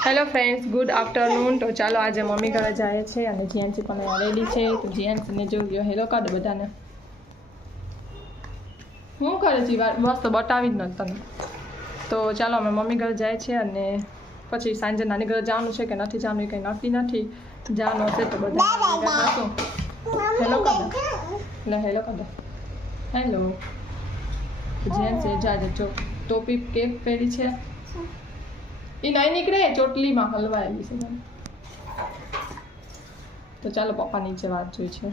Hello friends good afternoon તો ચાલો આજે મમ્મી ઘરે જાય છે અને જીયાનસી પણ રેડી છે તો જીયાનસીને જોઈ ગયો હેલો કાઢો બધાને. હું કરે છે? બસ તો બતાવી જ નથી તમે તો ચાલો અમે મમ્મી ઘરે જાય છે અને પછી સાંજે નાની ઘરે જવાનું છે કે નથી જવાનું કંઈ નક્કી નથી. જવાનું હશે તો બધા હેલો કાઢો. એટલે હેલો કાઢો. હેલો જીયાનસી જાજે જો ટોપી કેપ પહેરી છે. એ નહીં નીકળે, ચોટલીમાં હલવાયેલી છે. તો ચાલો પપ્પા નીચે વાત જોઈ છે.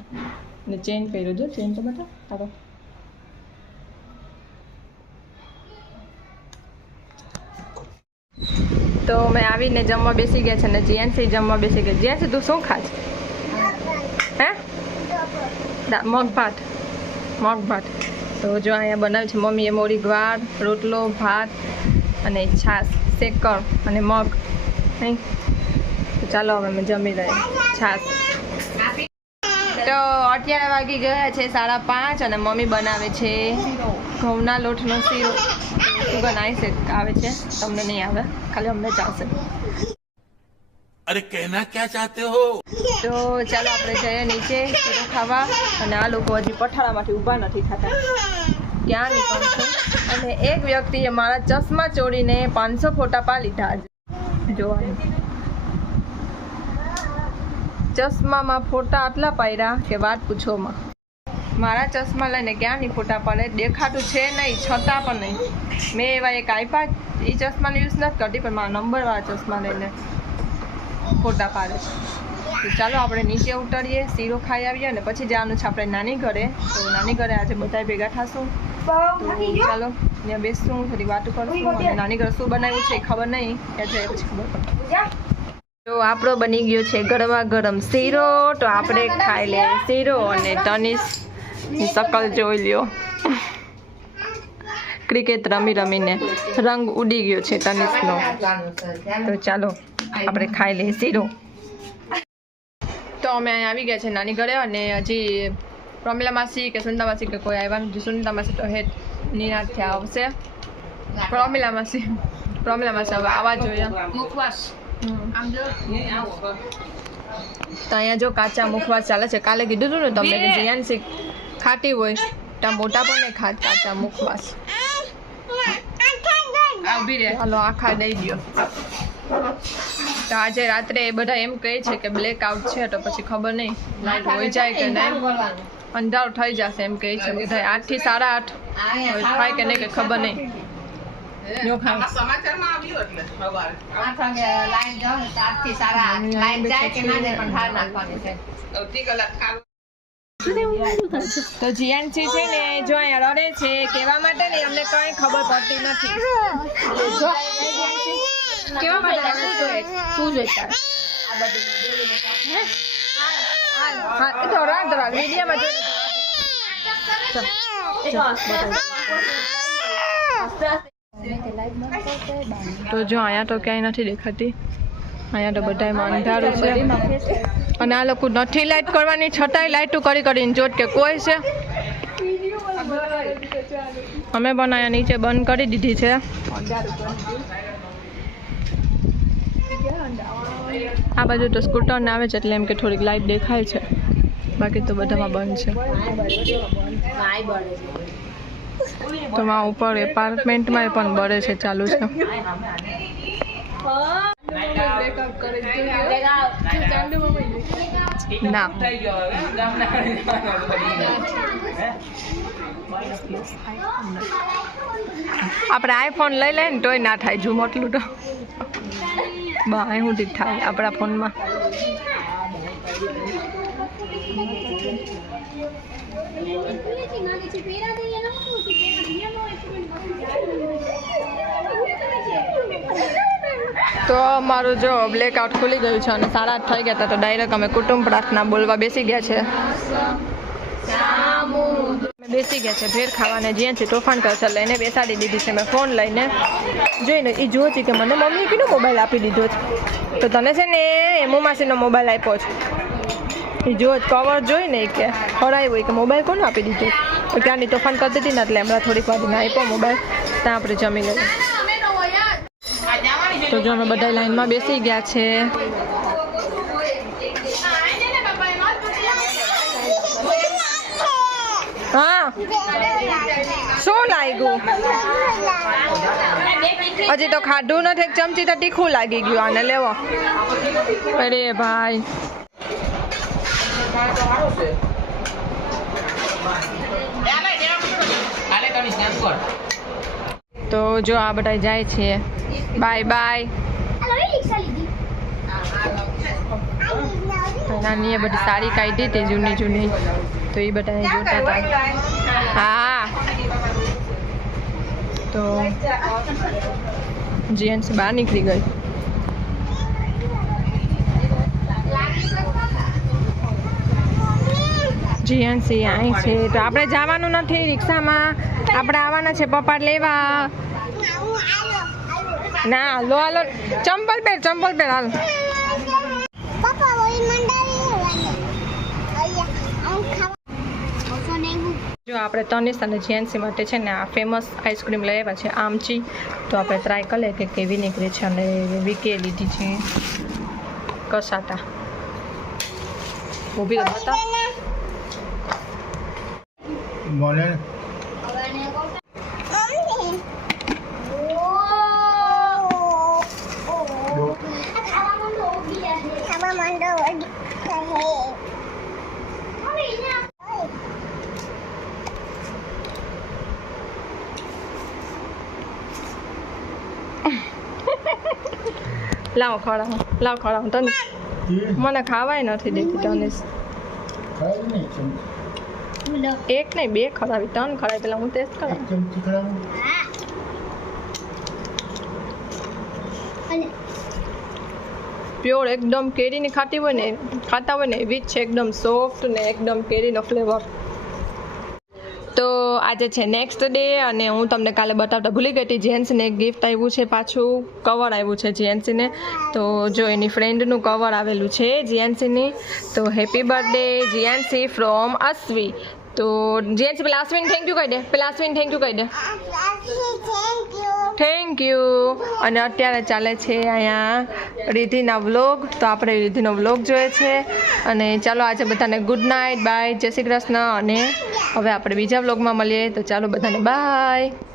અને ચેન પહેર્યો જો ચેન તો બેટા તારો તો મેં આવીને જમવા બેસી ગયા છે ને જીયાનસી જમવા બેસી ગયા જીયાનસી તું શું ખાશ હે? મગ ભાત મગ ભાત તો જો અહીંયા બનાવ્યું છે મમ્મીએ મોરી ગ્વાર, રોટલો, ભાત અને છાશ શેકર અને મગ. નહીં? તો ચાલો હવે અમે જમી લઈએ. છાશ તો અત્યારે વાગી ગયા છે સાડા પાંચ અને મમ્મી બનાવે છે ઘઉંના લોટનો શીરો. સુગર નાઈસ આવે છે? તમને નહીં આવે? ખાલી અમને આવશે. અરે કહેના ક્યાં ચાહતે હો? તો ચાલો આપણે જઈએ નીચે ચીરો ખાવા અને આ લોકો હજી પઠાળામાંથી ઊભા નથી થતા. ક્યાં નીકળશે અને એક વ્યક્તિએ મારા ચશ્મા ચોરીને પાંચસો ફોટા પા લીધા જોવાની. ચશ્મામાં ફોટા આટલા પાયરા કે વાત પૂછોમાં? મારા ચશ્મા લઈને ક્યાં નહીં ફોટા પાડે? દેખાતું છે નહીં, છતાં પણ નહીં. મેં એવા એક આપ્યા એ ચશ્માનો યુઝ નથી કરતી, પણ મારા નંબરવાળા ચશ્મા લઈને. ફોટા પાડે છે. તો ચાલો આપણે નીચે ઉતરીએ શીરો ખાઈ આવીએ અને પછી જવાનું છે આપણે નાની ઘરે. તો નાની ઘરે આજે બધા ભેગા થશું. ચાલો ત્યાં બેસશું થોડી વાતો કરશું અને નાની ઘરે શું બનાવ્યું છે ખબર નહીં. ત્યાં જઈએ પછી ખબર પડે. તો આપણો બની ગયો છે ગરમા ગરમ શીરો. તો આપણે ખાઈ લઈએ શીરો અને તનિષ. શકલ જોઈ લ્યો. ક્રિકેટ રમી રમીને રંગ ઉડી ગયો છે તનિષનો. તો ચાલો આપણે ખાઈ લઈએ શીરો. તો અમે અહીંયા આવી ગયા છે નાની ઘરે અને હજી પ્રમિલા માસી કે સુનિતા માસી કે કોઈ આવ્યા નથી. સુનિતા માસી તો હેઠ નિરાશથી આવશે. પ્રમિલા માસી પ્રમિલા માસી હવે આવા જોઈએ તો અહીંયા જો કાચા મુખવાસ ચાલે છે. કાલે કીધું હતું ને તમને કે જીયાનસી ખાટી હોય ત્યાં મોટા પણ ખાત કાચા મુખવાસ. ઊભી રહે. હાલો આખા દઈ દો તો આજે રાત્રે એ બધા એમ કહે છે કે બ્લેક આઉટ છે તો પછી ખબર નહીં. લાઈટ હોય જાય કે નહીં. અંધારું થઈ જશે એમ કહે છે બધા આઠ. થી સાડા આઠ થાય કે નહીં કે ખબર નહીં. સમાચારમાં આવ્યું એટલે તો જીયાનસી છે ને, જો અહીંયા રડે છે કેવા માટે ને અમને કઈ ખબર પડતી નથી. જો કેવા માટે? શું જોઈતા હા, એ તો રાત રાત મીડિયામાં જોઈને તો જો, અહીંયા તો ક્યાંય નથી દેખાતી. અહીંયા તો બધામાં અંધારું છે. અને આ લોકો નથી લાઈટ કરવાની, છતાંય લાઈટો કરી કરીને જોત કે કોઈ છે. અમે બનાવ્યા નીચે બંધ કરી દીધી છે. આ બાજુ તો સ્કૂટર ને આવે છે, એટલે એમ કે થોડીક લાઈટ દેખાય છે. બાકી તો બધામાં બંધ છે. તો માં ઉપર એપાર્ટમેન્ટમાં પણ બળે છે, ચાલુ છે. આપણે આઈફોન લઈ લઈએ ને તોય ના થાય ઝૂમ એટલું તો. બા હું સુધી થાય આપણા ફોનમાં. તો અમારું જો બ્લેકઆઉટ ખુલી ગયું છે અને સાડા આઠ થઈ ગયા હતા તો ડાયરેક્ટ અમે કુટુંબ પ્રાર્થના બોલવા બેસી ગયા છે. બેસી ગયા છે ભેર ખાવાને જ્યાં છે તોફાન કરશે લઈને બેસાડી દીધી છે. મેં ફોન લઈને જોઈને એ જોતી કે મને મમ્મીએ કીધો મોબાઈલ આપી દીધો છે. તો તને છે ને એમો માસીનો મોબાઈલ આપ્યો છે. એ જો કવર જોઈને કે હરાય હોય કે મોબાઈલ કોને આપી દીધો? ક્યાંની તોફાન કરતી હતી ને એટલે હમણાં થોડીક વાર આપ્યો મોબાઈલ ત્યાં આપણે જમી લઈએ. તો જો અમે બધા લાઈનમાં બેસી ગયા છે. હા. શું લાગ્યું? હજી તો ખાધું નથી ચમચી તો તીખું લાગી ગયું. આને લેવો. અરે ભાઈ. તો જો આ બધા જાય છે. બાય બાય નાની એ બધી સાડી કાઢી હતી જૂની જૂની. તો એ બધા જોતા હતા. હા. તો જીએન્સ બહાર નીકળી ગઈ. જીએનસી અહીં છે. તો આપણે જવાનું નથી રિક્ષામાં. આપણે આવવાના છે પપ્પા લેવા. ના લો હાલો. ચંપલ પહેર ચંપલ પહેર હાલ. જો આપણે તનિષ અને જીએનસી માટે છે ને આ ફેમસ આઈસ્ક્રીમ લઈ આવ્યા છે આમચી. તો આપણે ટ્રાય કરીએ કે કેવી નીકળે છે અને વીકે લીધી છે. કસાટા. ઊભી બતાવ મને ખાવા માંડો લાવ ખવડાવું લાવ ખવડાવું તને મને ખાવાય નથી દેતી ચમચી એક નહીં બે ખવડાવી ત્રણ ખવડાવી પેલા હું ટેસ્ટ કરાવું ચમચી ખવડાવું પ્યોર એકદમ કેરીની ખાતી હોય ને, ખાતા હોય ને, એવી જ છે એકદમ સોફ્ટ ને એકદમ કેરીનો ફ્લેવર તો આજે છે નેક્સ્ટ ડે અને હું તમને કાલે બતાવતા ભૂલી ગઈ હતી, જેન્ટ્સને એક ગિફ્ટ આવ્યું છે પાછું કવર આવ્યું છે જીએનસીને તો જો એની ફ્રેન્ડનું કવર આવેલું છે જીએનસીની તો happy birthday GNC from Ashvi તો જીએનસી પેલા અશ્વિન થેન્ક યુ કહી દે, પેલા અશ્વિન થેન્ક યુ કહી દે. થેન્ક યુ અને અત્યારે ચાલે છે અહીંયા રિધિના વ્લોગ, તો આપણે રિધિનો વ્લોગ જોઈએ છે. અને ચાલો આજે બધાને ગુડ નાઇટ બાય જય શ્રી કૃષ્ણ. અને હવે આપણે બીજા વ્લોગમાં મળીએ, તો ચાલો બધાને બાય